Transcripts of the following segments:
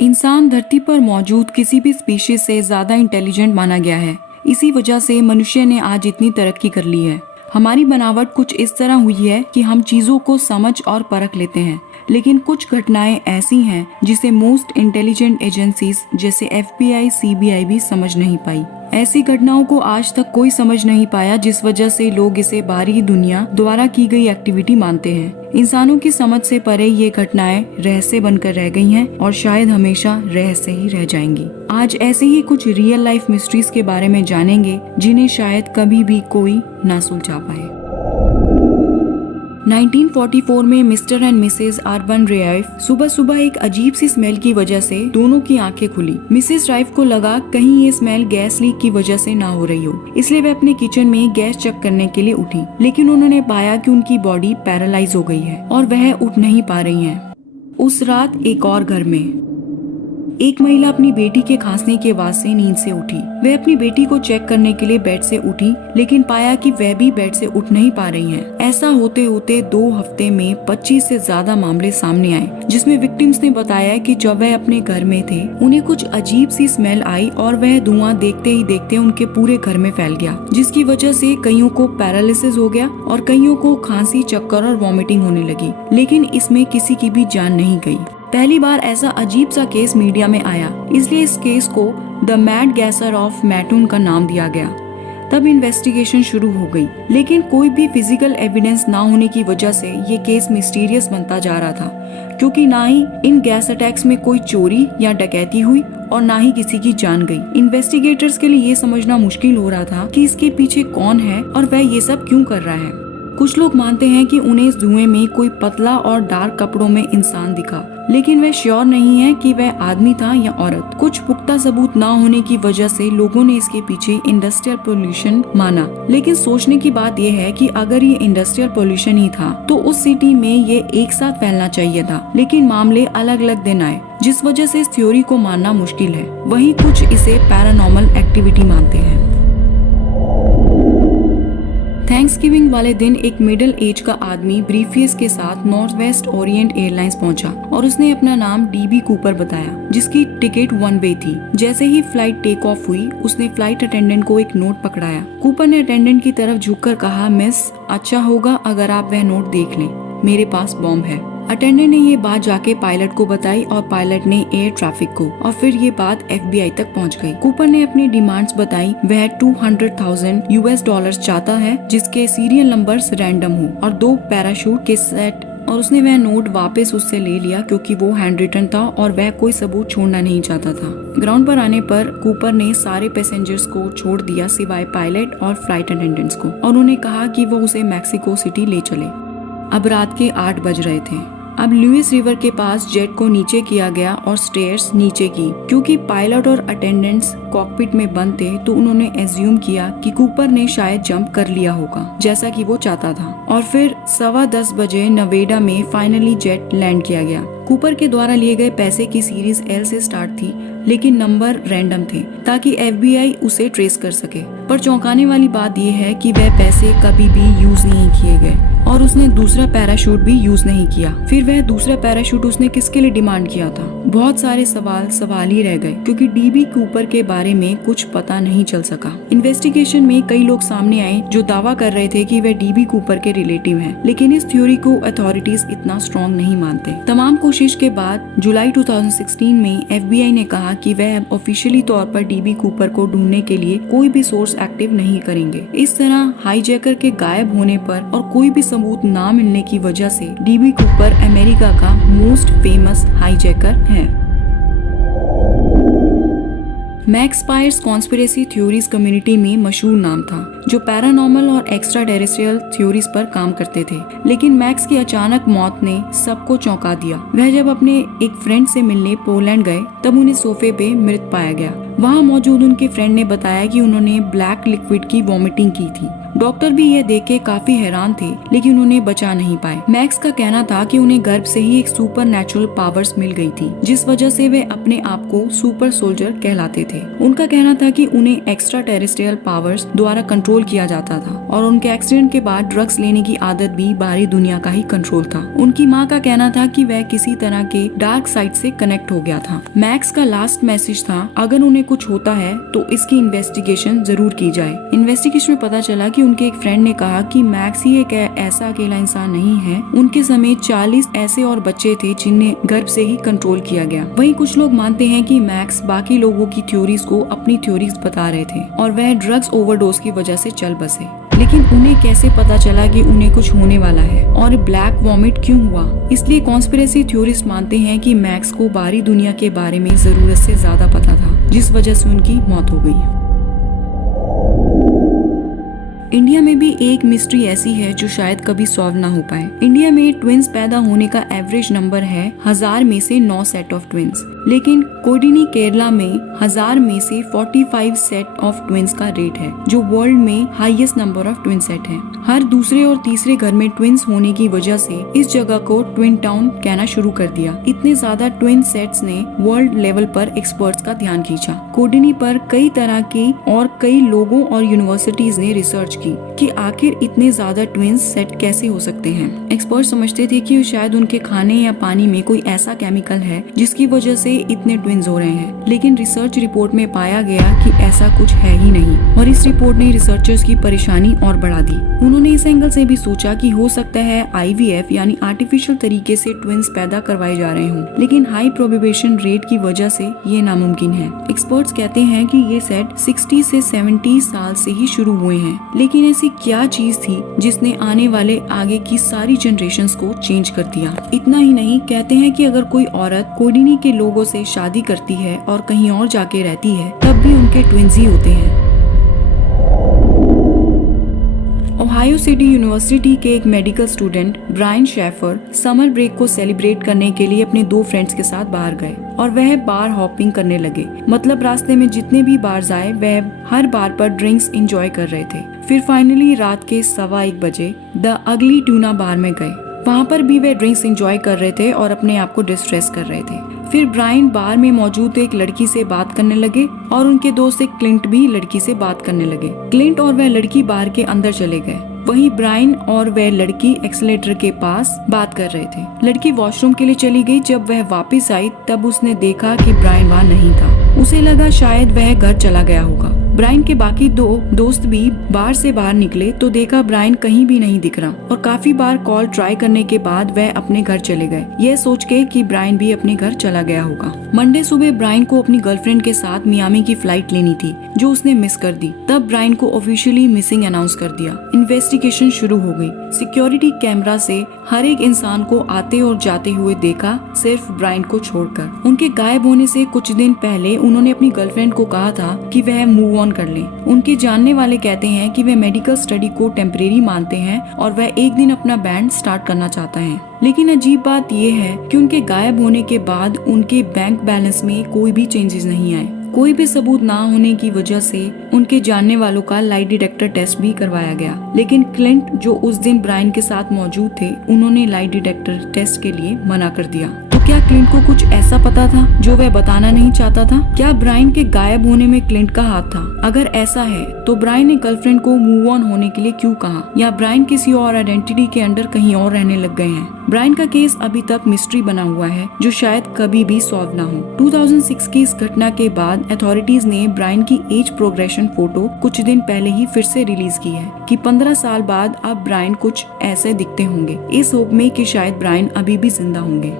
इंसान धरती पर मौजूद किसी भी स्पीशीज से ज्यादा इंटेलिजेंट माना गया है। इसी वजह से मनुष्य ने आज इतनी तरक्की कर ली है। हमारी बनावट कुछ इस तरह हुई है कि हम चीजों को समझ और परख लेते हैं, लेकिन कुछ घटनाएं ऐसी हैं जिसे मोस्ट इंटेलिजेंट एजेंसीज जैसे FBI, CBI भी समझ नहीं पाई। ऐसी घटनाओं को आज तक कोई समझ नहीं पाया, जिस वजह से लोग इसे बाहरी दुनिया द्वारा की गई एक्टिविटी मानते हैं। इंसानों की समझ से परे ये घटनाएं रहस्य बनकर रह गई हैं और शायद हमेशा रहस्य ही रह जाएंगी। आज ऐसे ही कुछ रियल लाइफ मिस्ट्रीज के बारे में जानेंगे जिन्हें शायद कभी भी कोई ना सुलझा पाए। 1944 में Mr and Mrs Urban Rife सुबह सुबह एक अजीब सी स्मेल की वजह से दोनों की आंखें खुली। मिसेज राइफ को लगा कहीं ये स्मेल गैस लीक की वजह से ना हो रही हो, इसलिए वे अपने किचन में गैस चेक करने के लिए उठी, लेकिन उन्होंने पाया कि उनकी बॉडी पैरालाइज हो गई है और वह उठ नहीं पा रही हैं। उस रात एक और घर में एक महिला अपनी बेटी के खांसने की आवाज से नींद से उठी। वह अपनी बेटी को चेक करने के लिए बेड से उठी, लेकिन पाया कि वह भी बेड से उठ नहीं पा रही हैं। ऐसा होते होते 2 हफ्ते में 25 से ज्यादा मामले सामने आए, जिसमें विक्टिम्स ने बताया कि जब वह अपने घर में थे उन्हें कुछ अजीब सी स्मेल आई और वह धुआं देखते ही देखते उनके पूरे घर में फैल गया, जिसकी वजह से कईयों को पैरालिसिस हो गया और कईयों को खांसी, चक्कर और वॉमिटिंग होने लगी, लेकिन इसमें किसी की भी जान नहीं गई। पहली बार ऐसा अजीब सा केस मीडिया में आया, इसलिए इस केस को द मैड गैसर ऑफ मैटून का नाम दिया गया। तब इन्वेस्टिगेशन शुरू हो गई, लेकिन कोई भी फिजिकल एविडेंस ना होने की वजह से ये केस मिस्टीरियस बनता जा रहा था, क्योंकि ना ही इन गैस अटैक्स में कोई चोरी या डकैती हुई और ना ही किसी की जान गई। इन्वेस्टिगेटर्स के लिए ये समझना मुश्किल हो रहा था कि इसके पीछे कौन है और वह ये सब क्यों कर रहा है। कुछ लोग मानते हैं कि उन्हें इस धुएं में कोई पतला और डार्क कपड़ों में इंसान दिखा, लेकिन वह श्योर नहीं है कि वह आदमी था या औरत। कुछ पुख्ता सबूत ना होने की वजह से लोगों ने इसके पीछे इंडस्ट्रियल पोल्यूशन माना, लेकिन सोचने की बात यह है कि अगर ये इंडस्ट्रियल पोल्यूशन ही था तो उस सिटी में ये एक साथ फैलना चाहिए था, लेकिन मामले अलग अलग दिन आए, जिस वजह से इस थ्योरी को मानना मुश्किल है। वहीं कुछ इसे पैरानॉर्मल एक्टिविटी मानते हैं। थैंक्सगिविंग वाले दिन एक मिडिल एज का आदमी ब्रीफकेस के साथ नॉर्थ वेस्ट ओरिएंट एयरलाइंस पहुंचा और उसने अपना नाम DB कूपर बताया, जिसकी टिकट 1 वे थी। जैसे ही फ्लाइट टेक ऑफ हुई, उसने फ्लाइट अटेंडेंट को एक नोट पकड़ाया। कूपर ने अटेंडेंट की तरफ झुककर कहा, मिस, अच्छा होगा अगर आप वह नोट देख लें, मेरे पास बॉम्ब है। अटेंडेंट ने ये बात जाके पायलट को बताई और पायलट ने एयर ट्रैफिक को, और फिर ये बात FBI तक पहुंच गई। कूपर ने अपनी डिमांड्स बताई। वह $200,000 चाहता है, जिसके सीरियल नंबर्स रैंडम हो और 2 पैराशूट के सेट, और उसने वह नोट वापस उससे ले लिया क्योंकि वो हैंड रिटन था और वह कोई सबूत छोड़ना नहीं चाहता था। ग्राउंड पर आने पर कूपर ने सारे पैसेंजर्स को छोड़ दिया सिवाय पायलट और फ्लाइट अटेंडेंट्स को, और उन्हें कहा कि वो उसे मैक्सिको सिटी ले चले। अब रात के 8 बज रहे थे। अब लुइस रिवर के पास जेट को नीचे किया गया और स्टेयर्स नीचे की। क्योंकि पायलट और अटेंडेंट्स कॉकपिट में बंद थे, तो उन्होंने एज्यूम किया कि कूपर ने शायद जंप कर लिया होगा, जैसा कि वो चाहता था। और फिर 10:15 बजे नवेडा में फाइनली जेट लैंड किया गया। कूपर के द्वारा लिए गए पैसे की सीरीज L से स्टार्ट थी, लेकिन नंबर रैंडम थे ताकि FBI उसे ट्रेस कर सके। पर चौंकाने वाली बात यह है कि वह पैसे कभी भी यूज नहीं किए गए और उसने दूसरा पैराशूट भी यूज नहीं किया। फिर वह दूसरा पैराशूट उसने किसके लिए डिमांड किया था? बहुत सारे सवाल ही रह गए, क्योंकि DB कूपर के बारे में कुछ पता नहीं चल सका। इन्वेस्टिगेशन में कई लोग सामने आए जो दावा कर रहे थे कि वह DB कूपर के रिलेटिव हैं, लेकिन इस थ्योरी को अथॉरिटीज इतना स्ट्रॉन्ग नहीं मानते। तमाम कोशिश के बाद जुलाई 2016 में FBI ने कहा कि वह अब ऑफिशियली तौर पर DB कूपर को ढूंढने के लिए कोई भी सोर्स एक्टिव नहीं करेंगे। इस तरह हाईजैकर के गायब होने पर और कोई भी सबूत ना मिलने की वजह से DB कूपर अमेरिका का मोस्ट फेमस हाईजैकर है। Max spires conspiracy theories community में मशहूर नाम था, जो पैरानॉर्मल और एक्स्ट्रा टेरेस्ट्रियल थ्योरीज पर काम करते थे। लेकिन मैक्स की अचानक मौत ने सबको चौंका दिया। वह जब अपने एक फ्रेंड से मिलने पोलैंड गए, तब उन्हें सोफे पे मृत पाया गया। वहाँ मौजूद उनके फ्रेंड ने बताया कि उन्होंने ब्लैक लिक्विड की वॉमिटिंग की थी। डॉक्टर भी यह देख के काफी हैरान थे, लेकिन उन्हें बचा नहीं पाए। मैक्स का कहना था कि उन्हें गर्भ से ही एक सुपर नेचुरल पावर्स मिल गई थी, जिस वजह से वे अपने आप को सुपर सोल्जर कहलाते थे। उनका कहना था कि उन्हें एक्स्ट्रा टेरेस्ट्रियल पावर्स द्वारा कंट्रोल किया जाता था और उनके एक्सीडेंट के बाद ड्रग्स लेने की आदत भी बाहरी दुनिया का ही कंट्रोल था। उनकी माँ का कहना था कि वह किसी तरह के डार्क साइड से कनेक्ट हो गया था। मैक्स का लास्ट मैसेज था, अगर उन्हें कुछ होता है तो इसकी इन्वेस्टिगेशन जरूर की जाए। इन्वेस्टिगेशन में पता चला कि उनके एक फ्रेंड ने कहा कि मैक्स ही एक ऐसा अकेला इंसान नहीं है, उनके समेत 40 ऐसे और बच्चे थे जिन्हें गर्भ से ही कंट्रोल किया गया। वहीं कुछ लोग मानते हैं कि मैक्स बाकी लोगों की थ्योरीज को अपनी थ्योरीज बता रहे थे और वह ड्रग्स ओवरडोज की वजह से चल बसे। लेकिन उन्हें कैसे पता चला कि उन्हें कुछ होने वाला है और ब्लैक वॉमिट क्यों हुआ? इसलिए कॉन्स्पिरेसी थ्योरिस्ट मानते हैं कि मैक्स को बाहरी दुनिया के बारे में जरूरत से ज्यादा पता था, जिस वजह से उनकी मौत हो गई। इंडिया में भी एक मिस्ट्री ऐसी है जो शायद कभी सॉल्व ना हो पाए। इंडिया में ट्विंस पैदा होने का एवरेज नंबर है 1000 में से 9 सेट ऑफ ट्विंस, लेकिन कोडिनी केरला में 1000 में से 45 सेट ऑफ ट्विंस का रेट है, जो वर्ल्ड में highest number of twin set है। हर दूसरे और तीसरे घर में ट्विंस होने की वजह से इस जगह को ट्विन टाउन कहना शुरू कर दिया। इतने ज्यादा ट्विन सेट्स ने वर्ल्ड लेवल पर एक्सपर्ट्स का ध्यान खींचा। कोडिनी पर कई तरह की और कई लोगों और यूनिवर्सिटीज ने रिसर्च की कि आखिर इतने ज्यादा ट्विंस सेट कैसे हो सकते हैं। एक्सपर्ट समझते थे कि शायद उनके खाने या पानी में कोई ऐसा केमिकल है जिसकी वजह से इतने ट्विंस हो रहे हैं, लेकिन रिसर्च रिपोर्ट में पाया गया कि ऐसा कुछ है ही नहीं और इस रिपोर्ट ने रिसर्चर्स की परेशानी और बढ़ा दी। उन्होंने इस एंगल से भी सोचा कि हो सकता है IVF यानी आर्टिफिशियल तरीके से ट्विंस पैदा करवाए जा रहे हों, लेकिन हाई प्रोबेबिलिटी रेट की वजह से ये नामुमकिन है। एक्सपर्ट्स कहते हैं कि ये सेट 60 से 70 साल से ही शुरू हुए हैं, लेकिन ऐसी क्या चीज थी जिसने आने वाले आगे की सारी जनरेशंस को चेंज कर दिया। इतना ही नहीं, कहते हैं कि अगर कोई औरत कोडिनी के लोगों से शादी करती है और कहीं और जाके रहती है, तब भी उनके ट्विंस ही होते हैं। ओहायो सिटी यूनिवर्सिटी के एक medical student Brian Schaefer summer break को सेलिब्रेट करने के लिए अपने 2 फ्रेंड्स के साथ बाहर गए और वह बार हॉपिंग करने लगे। मतलब रास्ते में जितने भी बार्स आए वह हर बार पर ड्रिंक्स एंजॉय कर रहे थे। फिर फाइनली रात के 1:15 बजे द अगली ट्यूना बार में गए। वहाँ पर भी वे ड्रिंक्स एंजॉय कर रहे थे और अपने आप को डिस्ट्रेस कर रहे थे। फिर ब्रायन बार में मौजूद एक लड़की से बात करने लगे और उनके दोस्त एक क्लिंट भी लड़की से बात करने लगे। क्लिंट और वह लड़की बार के अंदर चले गए। वहीं ब्रायन और वह लड़की एक्सीलेटर के पास बात कर रहे थे। लड़की वॉशरूम के लिए चली गई। जब वह वापस आई तब उसने देखा कि ब्रायन वहाँ नहीं था। उसे लगा शायद वह घर चला गया होगा। ब्रायन के बाकी 2 दोस्त भी बार से बाहर निकले तो देखा ब्रायन कहीं भी नहीं दिख रहा और काफी बार कॉल ट्राई करने के बाद वह अपने घर चले गए, यह सोच के कि ब्रायन भी अपने घर चला गया होगा। मंडे सुबह ब्रायन को अपनी गर्लफ्रेंड के साथ मियामी की फ्लाइट लेनी थी, जो उसने मिस कर दी। तब ब्रायन को ऑफिशियली मिसिंग अनाउंस कर दिया। इन्वेस्टिगेशन शुरू हो गई। सिक्योरिटी कैमरा से हर एक इंसान को आते और जाते हुए देखा, सिर्फ ब्रायन को छोड़कर। उनके गायब होने से कुछ दिन पहले उन्होंने अपनी गर्लफ्रेंड को कहा था कि वह मूव ऑन कर लें। उनके जानने वाले कहते हैं कि वे मेडिकल स्टडी को टेम्परेरी मानते हैं और वह एक दिन अपना बैंड स्टार्ट करना चाहता है। लेकिन अजीब बात यह है कि उनके गायब होने के बाद उनके बैंक बैलेंस में कोई भी चेंजेस नहीं आए। कोई भी सबूत ना होने की वजह से उनके जानने वालों का लाई डिटेक्टर टेस्ट भी करवाया गया, लेकिन क्लिंट जो उस दिन ब्रायन के साथ मौजूद थे, उन्होंने लाई डिटेक्टर टेस्ट के लिए मना कर दिया। तो क्या क्लिंट को कुछ ऐसा पता था जो वह बताना नहीं चाहता था? क्या ब्रायन के गायब होने में क्लिंट का हाथ था? अगर ऐसा है तो ब्रायन ने गर्लफ्रेंड को मूव ऑन होने के लिए क्यों कहा? या ब्रायन किसी और आइडेंटिटी के अंडर कहीं और रहने लग गए हैं? ब्रायन का केस अभी तक मिस्ट्री बना हुआ है जो शायद कभी भी सॉल्व ना हो। 2006 की इस घटना के बाद अथॉरिटीज ने ब्रायन की एज प्रोग्रेशन फोटो कुछ दिन पहले ही फिर से रिलीज की है कि 15 साल बाद अब ब्रायन कुछ ऐसे दिखते होंगे, इस होप में कि शायद ब्रायन अभी भी जिंदा होंगे।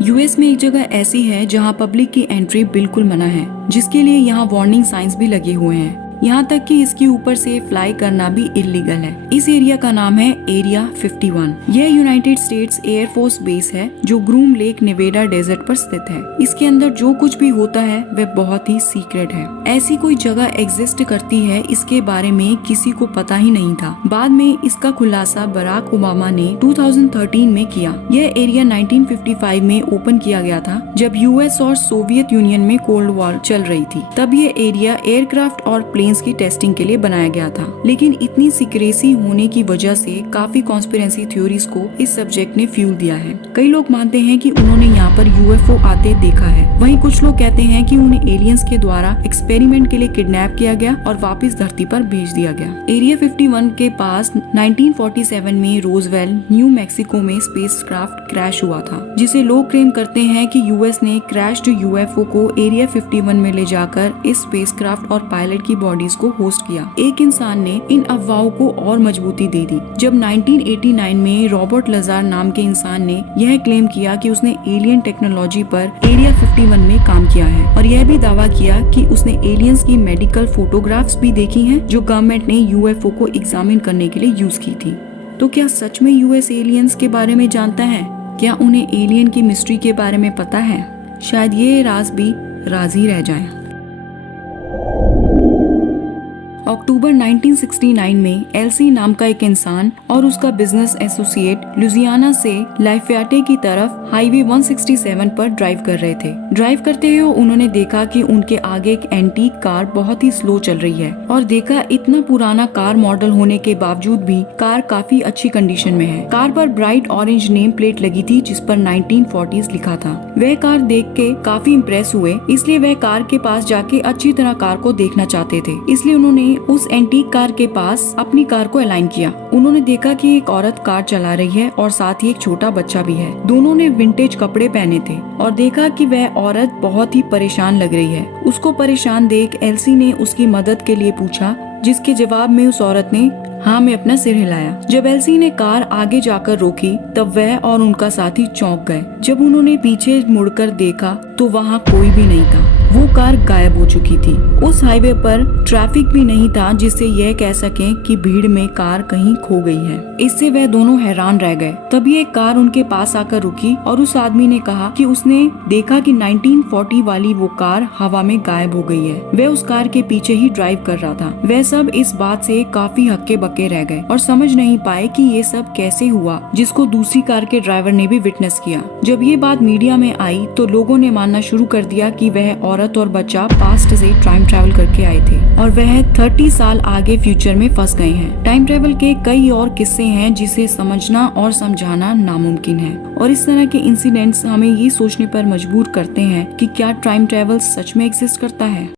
यूएस में एक जगह ऐसी है जहां पब्लिक की एंट्री बिल्कुल मना है, जिसके लिए यहां वार्निंग साइंस भी लगे हुए हैं। यहाँ तक कि इसके ऊपर से फ्लाई करना भी इलीगल है। इस एरिया का नाम है एरिया 51। यह यूनाइटेड स्टेट्स एयरफोर्स बेस है जो ग्रूम लेक नेवेडा डेजर्ट पर स्थित है। इसके अंदर जो कुछ भी होता है वह बहुत ही सीक्रेट है। ऐसी कोई जगह एग्जिस्ट करती है, इसके बारे में किसी को पता ही नहीं था। बाद में इसका खुलासा बराक ओबामा ने 2013 में किया। यह एरिया 1955 में ओपन किया गया था, जब यूएस और सोवियत यूनियन में कोल्ड वॉर चल रही थी। तब यह एरिया एयरक्राफ्ट और प्लेन एलियंस की टेस्टिंग के लिए बनाया गया था। लेकिन इतनी सीक्रेसी होने की वजह से काफी कॉन्स्पिरेसी थ्योरीज को इस सब्जेक्ट ने फ्यूल दिया है। कई लोग मानते हैं कि उन्होंने यहाँ पर यूएफओ आते देखा है। वहीं कुछ लोग कहते हैं कि उन्हें एलियंस के द्वारा एक्सपेरिमेंट के लिए किडनैप किया गया और वापस धरती पर भेज दिया गया। एरिया 51 के पास 1947 में रोजवेल, न्यू मैक्सिको में स्पेसक्राफ्ट क्रैश हुआ था, जिसे लोग क्लेम करते हैं कि यूएस ने क्रैश्ड यूएफओ को एरिया 51 में ले जाकर इस स्पेसक्राफ्ट और पायलट की बॉडीज को होस्ट किया। एक इंसान ने इन अफवाहों को और मजबूती दे दी जब 1989 में रॉबर्ट लजार नाम के इंसान ने यह क्लेम किया कि उसने एलियन टेक्नोलॉजी पर एरिया 51 में काम किया है और यह भी दावा किया कि उसने एलियंस की मेडिकल फोटोग्राफ्स भी देखी हैं जो गवर्नमेंट ने यूएफओ को एग्जामिन करने के लिए यूज की थी। तो क्या सच में यूएस एलियंस के बारे में जानता है? क्या उन्हें एलियन की मिस्ट्री के बारे में पता है? शायद ये राज भी राज ही रह जाए। अक्टूबर 1969 में एलसी नाम का एक इंसान और उसका बिजनेस एसोसिएट लुजियाना से लाफयाटे की तरफ हाईवे 167 पर ड्राइव कर रहे थे। ड्राइव करते हुए उन्होंने देखा कि उनके आगे एक एंटीक कार बहुत ही स्लो चल रही है और देखा इतना पुराना कार मॉडल होने के बावजूद भी कार काफी अच्छी कंडीशन में है। कार पर ब्राइट ऑरेंज नेम प्लेट लगी थी जिस पर 1940s लिखा था। वह कार देख के काफी इम्प्रेस हुए, इसलिए वह कार के पास जाके अच्छी तरह कार को देखना चाहते थे। इसलिए उन्होंने उस एंटीक कार के पास अपनी कार को अलाइन किया। उन्होंने देखा कि एक औरत कार चला रही है और साथ ही एक छोटा बच्चा भी है। दोनों ने विंटेज कपड़े पहने थे और देखा कि वह औरत बहुत ही परेशान लग रही है। उसको परेशान देख एलसी ने उसकी मदद के लिए पूछा, जिसके जवाब में उस औरत ने हाँ में अपना सिर हिलाया। जब एलसी ने कार आगे जाकर रोकी तब वह और उनका साथी चौंक गए। जब उन्होंने पीछे मुड़कर देखा तो वहाँ कोई भी नहीं था। वो कार गायब हो चुकी थी। उस हाईवे पर ट्रैफिक भी नहीं था जिससे यह कह सकें कि भीड़ में कार कहीं खो गई है। इससे वह दोनों हैरान रह गए। तभी एक कार उनके पास आकर रुकी और उस आदमी ने कहा कि उसने देखा कि 1940 वाली वो कार हवा में गायब हो गई है। वह उस कार के पीछे ही ड्राइव कर रहा था। वह सब इस बात से काफी हक्के बक्के रह गए और समझ नहीं पाए कि ये सब कैसे हुआ, जिसको दूसरी कार के ड्राइवर ने भी विटनेस किया। जब ये बात मीडिया में आई तो लोगों ने मानना शुरू कर दिया कि वह औरत और बच्चा पास्ट से टाइम ट्रैवल करके आए थे और वह 30 साल आगे फ्यूचर में फंस गए हैं। टाइम ट्रैवल के कई और किस्से हैं जिसे समझना और समझाना नामुमकिन है और इस तरह के इंसिडेंट्स हमें ये सोचने पर मजबूर करते हैं कि क्या टाइम ट्रैवल सच में एग्जिस्ट करता है।